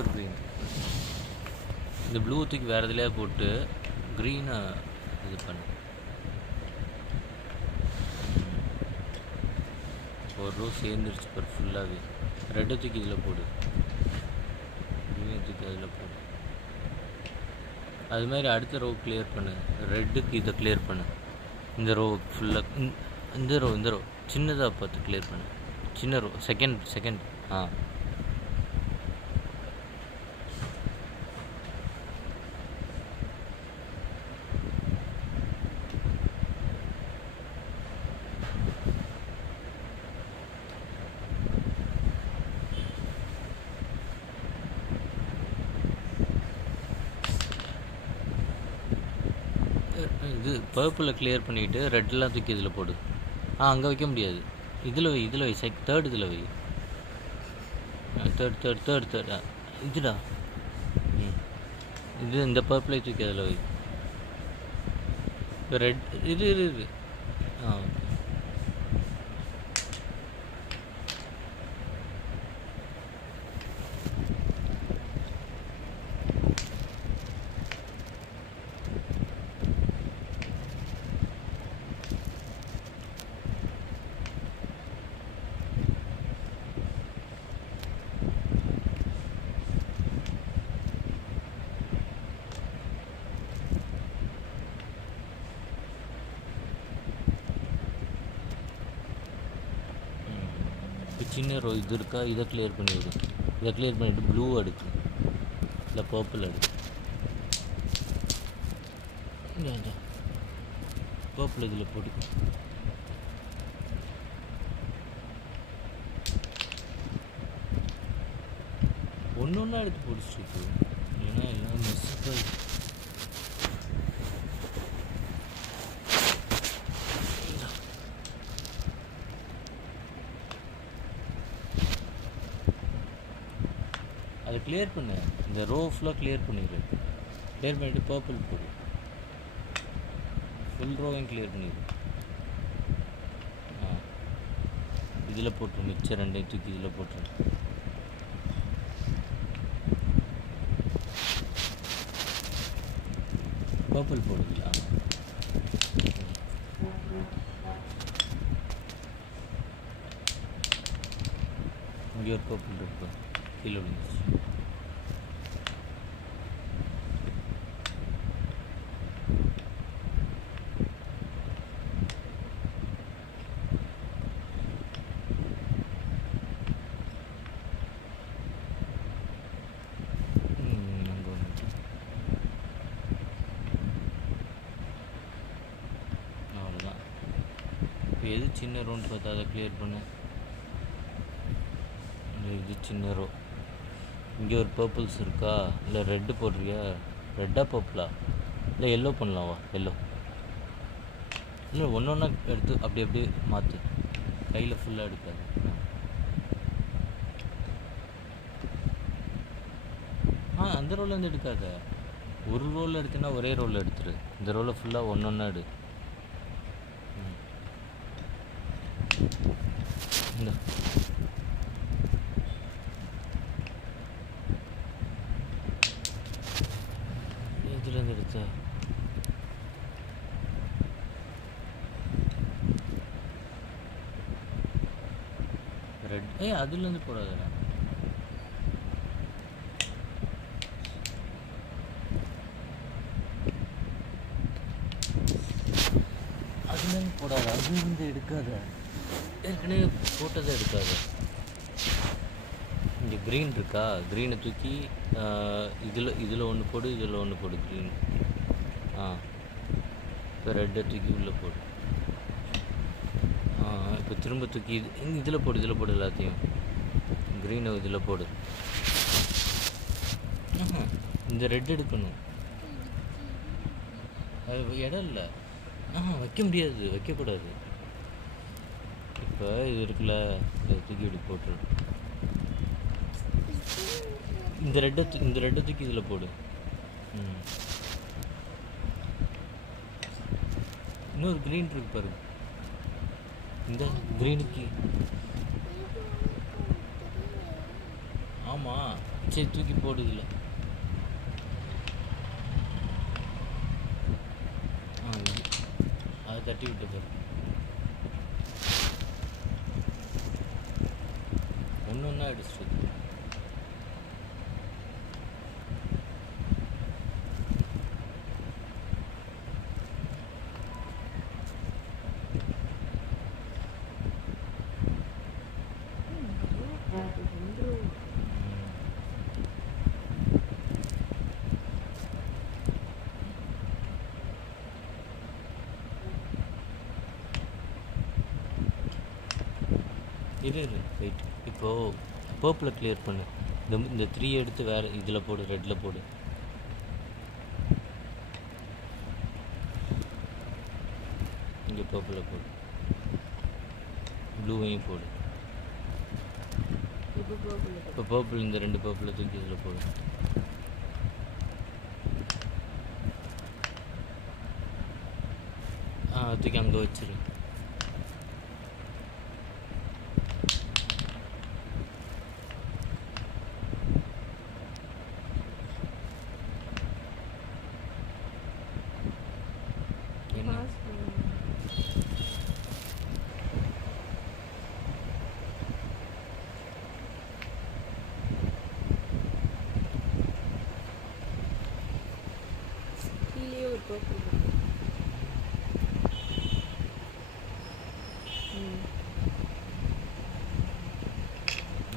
ஒரு க்ரீன். இந்த ப்ளூ தூக்கி வேறு எதுலையா போட்டு க்ரீனை இது பண்ணு. ஒரு ரோ சேர்ந்துருச்சு பார் ஃபுல்லாகவே. ரெட்டை தூக்கி இதில் போடு, க்ரீனை தூக்கி அதில் போடு. அது மாதிரி அடுத்த ரோ கிளியர் பண்ணு. ரெட்டுக்கு இதை கிளியர் பண்ணு. இந்த ரோ ஃபுல்லாக இந்த ரோ சின்னதாக பார்த்து கிளியர் பண்ணு. சின்ன ரோ செகண்ட் இது பர்பிளை கிளியர் பண்ணிவிட்டு ரெட்டெல்லாம் தூக்கி இதில் போடு. அங்கே வைக்க முடியாது. இதில் வை தேர்ட் இதில் வை. தேர்ட் இதுடா. இது இந்த பர்பிளை தூக்கி அதில் வை. இப்போ ரெட் இது சின்ன ரோ இது இருக்கா, இதை கிளியர் பண்ணிவிடு. இதை கிளியர் பண்ணிவிட்டு ப்ளூ எடுக்கு, இல்லை பர்பிள் எடுக்கு. பர்பிள் இதில் போட்டு ஒன்று எடுத்து போட்டுச்சு. ஏன்னா எல்லாம் மிஸ். அதை கிளியர் பண்ணு. இந்த ரோ ஃபுல்லாக கிளியர் பண்ணிடு. கிளியர் பண்ணிவிட்டு பர்பிள் போடு. ஃபுல் ரோவையும் கிளியர் பண்ணிடு. இதில் போட்டுரு. மிச்சம் ரெண்டையும் தூக்கி இதில் போட்டுரு. பர்பிள் போடுங்களா? இங்கே ஒரு பர்பிள் இருக்கு, கீழே விழுந்துச்சு. அவ்வளோதான். இப்போ எது சின்ன ரோன்னு பார்த்தா அதை கிளியர் பண்ணு. இது சின்ன ரோ. இங்கே ஒரு பர்பிள்ஸ் இருக்கா, இல்லை ரெட்டு போடுறியா? ரெட்டாக பர்பிளா? இல்லை எல்லோ பண்ணலாமா? எல்லோ இல்லை ஒன்றா எடுத்து அப்படியே மாற்று. கையில் ஃபுல்லாக எடுக்காது. அந்த ரோலேருந்து எடுக்காத. ஒரு ரோலில் எடுத்துன்னா ஒரே ரோலில் எடுத்துரு. இந்த ரோலில் ஃபுல்லாக ஒன்றா எடு. இந்த இதுலேருந்து எடுத்த ரெட். அதுலேருந்து போடாத. அதுலேருந்து போடாத. அதுலேருந்து எடுக்காத. ஏற்கனவே போட்டதை எடுக்காத. இங்கே க்ரீன் இருக்கா, க்ரீனை தூக்கி இதில் ஒன்று போடு, இதில் ஒன்று போடு. க்ரீன் இப்போ ரெட்டை தூக்கி உள்ளே போடு. இப்போ திரும்ப தூக்கி இதில் போடு எல்லாத்தையும். க்ரீனை இதில் போடு. இந்த ரெட் எடுக்கணும். அது இடம் இல்லை. வைக்க முடியாது, வைக்கக்கூடாது. இப்போ இது இருக்குல்ல, இதை தூக்கி இப்படி போட்டுரு. இந்த ரெட்டை தூக்கி இதில் போடு. இன்னொரு க்ரீன் இருக்கு பாரு. இந்த க்ரீனுக்கு ஆமாம் சரி தூக்கி போடுதில்ல. இது அதை தட்டி விட்டு பாரு. ஒன்று ஒன்றா அடிச்சிட்டு இரு வெயிட். இப்போது பர்ப்பில் கிளியர் பண்ணு. இந்த 3 எடுத்து வேறு இதில் போடு, ரெட்டில் போடு. இங்கே பர்ப்பில் போடு, ப்ளூவையும் போடு. இப்போ பர்பிள், இந்த 2 பர்ப்பில் தூக்கி இதில் போடு. தூக்கி அங்கே வச்சிரு.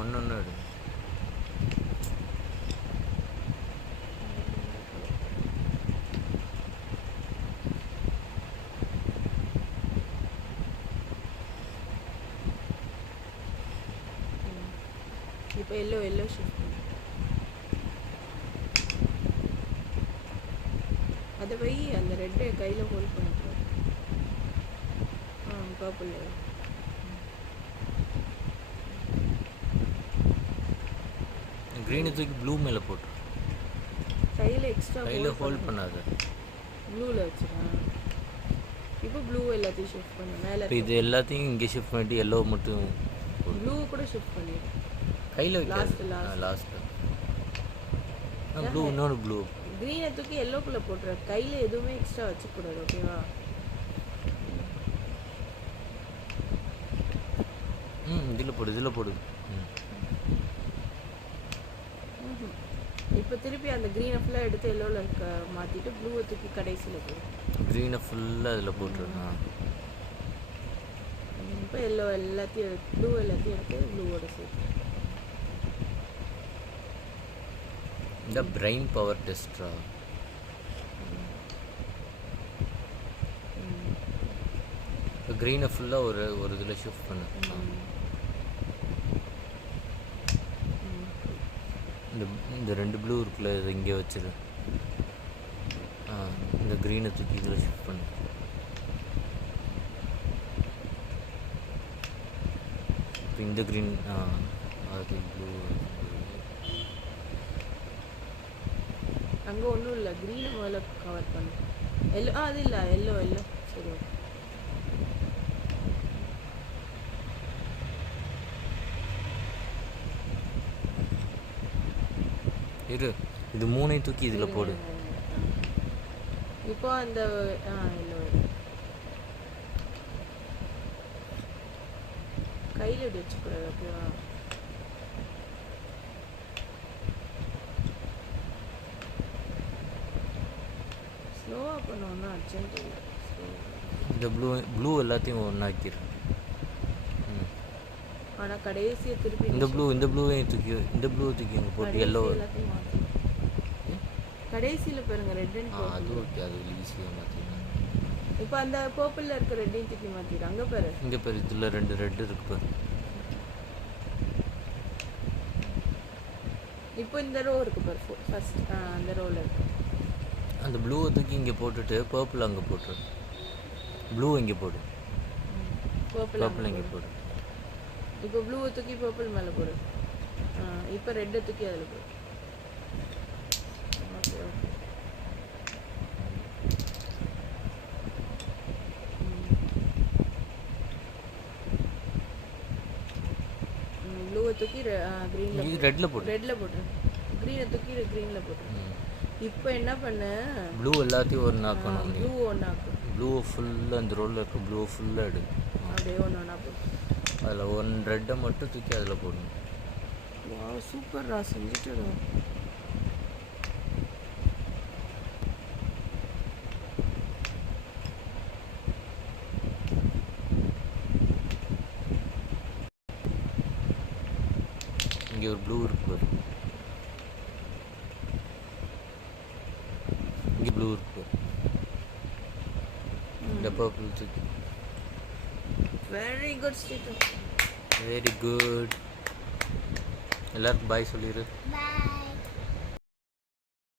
ஒன்று எடு. இப்போ எல்லோ ஷிஃப்ட் பண்ணு. அதை வை, அந்த ரெட்டை கையில் ஹோல்ட் பண்ணிக்கோ. பர்பிள் க்ரீனை தூக்கி ப்ளூ மேலே போட்டு கையில் எக்ஸ்ட்ரா கையில் ஹோல்ட் பண்ணாத. ப்ளூவில் வச்சுருக்கேன். இப்போ ப்ளூ எல்லாத்தையும் ஷிஃப்ட் பண்ணு மேலே. இப்போ இது எல்லாத்தையும் இங்கே ஷிஃப்ட் பண்ணிட்டு எல்லோ மட்டும் ப்ளூ கூட ஷிஃப்ட் பண்ணிடு. கையில் லாஸ்ட்டில் ப்ளூ, இன்னொரு ப்ளூ. க்ரீனை தூக்கி எல்லோக்குள்ளே போட்டுற. கையில் எதுவுமே எக்ஸ்ட்ரா வச்சுக்கூடாது, ஓகேவா? இதில் போடு. இப்போ திருப்பி அந்த க்ரீனை ஃபுல்லாக எடுத்து எல்லோவில் இருக்க மாற்றிட்டு ப்ளூவை தூக்கி கடைசியில் போடு. க்ரீனை ஃபுல்லாக அதில் போட்டுருக்கேன். இப்போ எல்லோ எல்லாத்தையும் ப்ளூ எல்லாத்தையும் எடுத்து ப்ளூவோட சேர்த்து. இந்த பிரெயின் பவர் டெஸ்ட்ரா. இப்போ க்ரீனை ஃபுல்லாக ஒரு இதில் ஷிஃப்ட் பண்ணு. இந்த 2 ப்ளூ இருக்குல்ல, இதை இங்கே வச்சிரு. இந்த க்ரீனை தூக்கி இதில் ஷிஃப்ட் பண்ணு. இப்போ இந்த க்ரீன் அது ப்ளூ. அங்கே ஒன்றும் இல்லை, க்ரீனை முதல்ல கவர் பண்ணு. எல்லோ அது இல்லை, எல்லோ சரி. இரு, இது 3ஐயும் தூக்கி இதில் போடு. இப்போ அந்த எல்லோ கையில் இப்படி வச்சுக்கூடாது, ஓகேவா? ஸ்லோவாக பண்ணோன்னா அர்ஜென்ட் இல்லை. இந்த ப்ளூ எல்லாத்தையும் ஒன்றாக்கிடு. ஆனால் கடைசியை திருப்பி இந்த ப்ளூவையும் தூக்கி இங்கே போட்டு எல்லோ எல்லாத்தையும் மாற்றி கடைசியில் பாருங்க ரெட் அண்ட் அது ஓகே, அது ஈஸியாக மாற்றிடலாம். இப்போ அந்த பர்பிளில் இருக்க ரெட்டையும் தூக்கி மாற்றிடு. அங்கே பாரு, இங்கே பாரு, இதில் 2 ரெட் இருக்கு பாரு. இப்போ இந்த ரோ இருக்கு பாரு, ஃபர்ஸ்ட் அந்த ரோவில் இருக்கு. அந்த ப்ளூவை தூக்கி இங்கே போட்டுட்டு பர்பிள் அங்கே போட்டு, ப்ளூ இங்கே போடு, பர்பிள் இங்கே போடு. இப்போ ப்ளூவை தூக்கி பர்பிள் மேலே போடு. இப்போ ரெட்டை தூக்கி அதில் போடு. ஓகே ப்ளூவை தூக்கி க்ரீனில் ரெட்டில் போடு. ரெட்டில் போட்டு க்ரீனை தூக்கி க்ரீனில் போட்டுரு. இப்போ என்ன பண்ண, ப்ளூ எல்லாத்தையும் ஒன்று ஆக்கணும் நீ. ப்ளூ ஒன்று ஆக்கும். ப்ளூ ஃபுல்லாக அந்த ரோலில் இருக்க ப்ளூ ஃபுல்லாக எடு. அப்படியே ஒன்று ஒன்றா போட்டு. அதில் ஒன் ரெட்டை மட்டும் தூக்கி அதில் போடணும். வா சூப்பர்ரா, செஞ்சுட்டுடா. இங்கே ஒரு ப்ளூ இருக்கு பாரு, இங்கே ப்ளூ இருக்கு பாரு. இந்த பர்பிள் தூக்கி. Very good Srithu. Very good. எல்லாருக்கும் பாய் சொல்லிடு. Bye.